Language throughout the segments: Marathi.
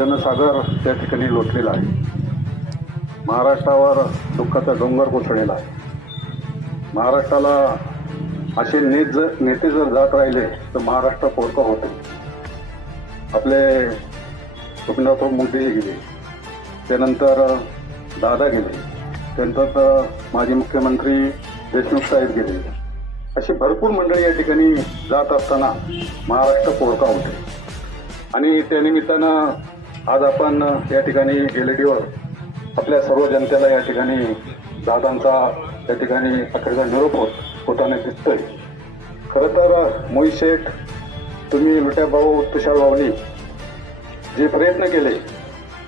जनसागर त्या ठिकाणी लोटलेला आहे. महाराष्ट्रावर दुःखाचा डोंगर कोसळलेला आहे. महाराष्ट्राला असे नेते जर जात राहिले तर महाराष्ट्र पोरकं होते. आपले गोपीनाथराव मुंडे गेले, त्यानंतर दादा गेले, त्यानंतर माजी मुख्यमंत्री देशमुख साहेब गेले. अशी भरपूर मंडळी या ठिकाणी जात असताना महाराष्ट्र पोरका होते. आणि त्यानिमित्तानं आज आपण या ठिकाणी एलईडीवर आपल्या सर्व जनतेला या ठिकाणी दादांचा या ठिकाणी अखेरचा निरोप होताना दिसतोय. खरं तर मोहित शेठ, तुम्ही लुट्या भाऊ तुषार भाऊनी जे प्रयत्न केले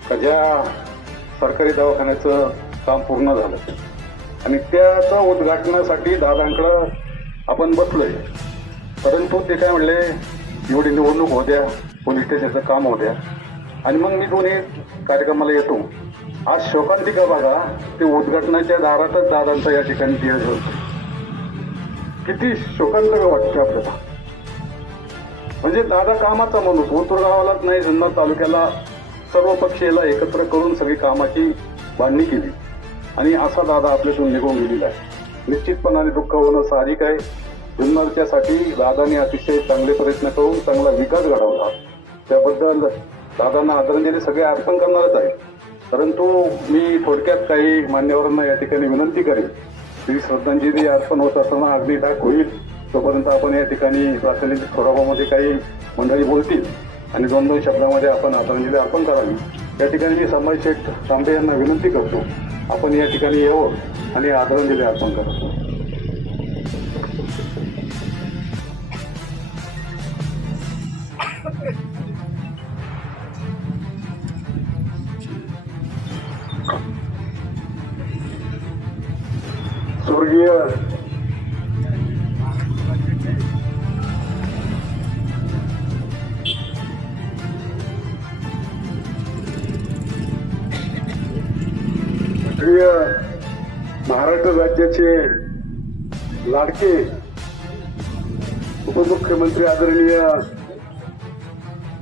का ज्या सरकारी दवाखान्याचं काम पूर्ण झालं आणि त्याचं उद्घाटनासाठी दादांकडं आपण बसलोय. परंतु ते काय म्हणले, एवढी निवडणूक होऊ द्या, पोलीस स्टेशनचं काम होऊ द्या आणि मग मी दोन्ही कार्यक्रमाला येतो. आज शोकांतिका बघा, ते उद्घाटनाच्या दारातच दादांचा या ठिकाणी दिवस होतो. किती शोकांतिका वाटते आपल्याला. म्हणजे दादा कामाचा माणूस, ओतूर गावालाच नाही जुन्नर तालुक्याला सर्व पक्षीला एकत्र करून सगळी कामाची बांधणी केली आणि असा दादा आपल्यातून निघून गेलेला आहे. निश्चितपणाने दुःख होणं साहजिक आहे. जुन्नरच्यासाठी दादाने अतिशय चांगले प्रयत्न करून चांगला विकास घडवला. त्याबद्दल दादांना आदरांजली सगळे अर्पण करणारच आहे. परंतु मी थोडक्यात काही मान्यवरांना या ठिकाणी विनंती करेन की श्रद्धांजली अर्पण होत असताना अग्नी टाक होईल तोपर्यंत आपण या ठिकाणी प्रातिनिधिक स्वरूपामध्ये काही मंडळी बोलतील आणि 2-2 शब्दामध्ये आपण आदरांजली अर्पण करावी. या ठिकाणी मी संभाजी शेठ तांबे यांना विनंती करतो, आपण या ठिकाणी यावं आणि आदरांजली अर्पण करावं. स्वर्गीय महाराष्ट्र राज्याचे लाडके उपमुख्यमंत्री आदरणीय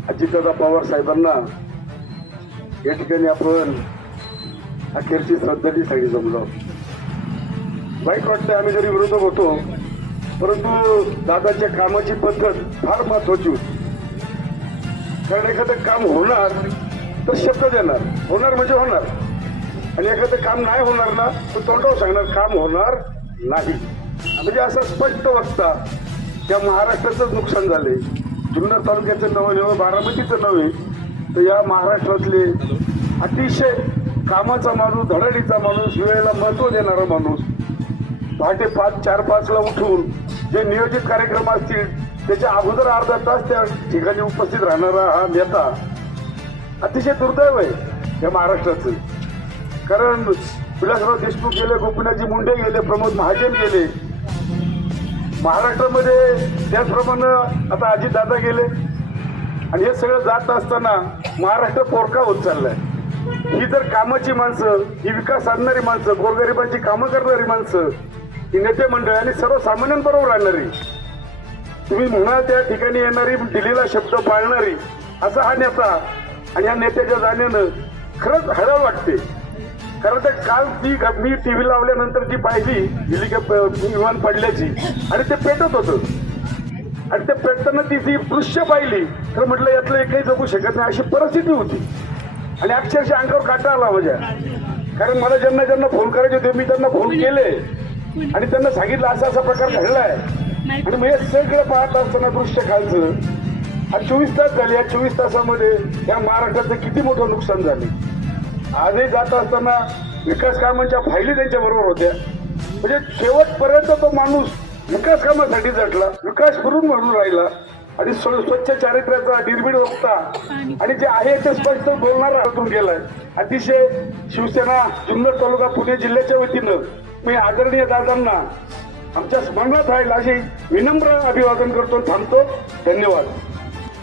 अजितदादा पवार साहेबांना या ठिकाणी आपण अखेरची श्रद्धांजलीसाठी जमलो. वाईट वाटतं, आम्ही जरी विरोधक होतो परंतु दादाच्या कामाची पद्धत फार महत्वाची होती. कारण एखादं काम होणार तर शब्द देणार, होणार म्हणजे होणार, आणि एखादं काम नाही होणार ना तर तोंडावर सांगणार काम होणार नाही. म्हणजे असं स्पष्ट वक्ता त्या महाराष्ट्राचंच नुकसान झाले. जुन्नर तालुक्याचं नव्हे, बारामतीचं नव्हे तर या महाराष्ट्रातले अतिशय कामाचा माणूस, धडाडीचा माणूस, वेळेला महत्व देणारा माणूस, पहाटे 4-5 ला उठून जे नियोजित कार्यक्रम असतील त्याच्या अगोदर अर्धा तास त्या ठिकाणी उपस्थित राहणारा हा नेता अतिशय दुर्दैव आहे या महाराष्ट्राचं. कारण विलासराव देशमुख गेले, गोपीनाथजी मुंडे गेले, प्रमोद महाजन गेले महाराष्ट्रामध्ये, त्याचप्रमाणे आता अजितदादा गेले आणि हे सगळं जात असताना महाराष्ट्र पोरका होत चाललाय. ही जर कामाची माणसं, ही विकास साधणारी माणसं, गोरगरिबांची कामं करणारी माणसं, ही नेते मंडळ आणि सर्वसामान्यांबरोबर राहणारी, तुम्ही म्हणा त्या ठिकाणी येणारी, दिलेला शब्द पाळणारी असा हा नेता, आणि या नेत्याच्या जाण्यानं खरंच हळहळ वाटते. कारण तर काल मी टीव्ही लावल्यानंतर ती पाहिली विमान पडल्याची आणि ते पेटत होतं आणि ते पेटताना ती जी दृश्य पाहिली तर म्हटलं यातलं एकही जगू शकत नाही अशी परिस्थिती होती. आणि अक्षरशः अंगावर काटा आला माझ्या. कारण मला ज्यांना फोन करायचे होते मी त्यांना फोन केले आणि त्यांना सांगितलं असा प्रकार घडलाय. आणि मग हे सगळं पाहत असताना दृश्य खालचं, आज 24 तास झाले. या 24 तासामध्ये या महाराष्ट्राचं किती मोठं नुकसान झाले. आजही जात असताना विकास कामांच्या फायली त्यांच्या बरोबर होत्या. म्हणजे शेवटपर्यंत तो माणूस विकास कामासाठी झटला, विकास करून म्हणून राहिला आणि स्वच्छ चारित्र्याचा निर्भीड वक्ता आणि जे आहे ते स्पष्ट बोलणारा हातून गेलाय. अतिशय शिवसेना जुन्नर तालुका पुणे जिल्ह्याच्या वतीनं मी आदरणीय दादांना आमच्या स्मरणात राहील अशी विनम्र अभिवादन करतो. थांबतो. धन्यवाद.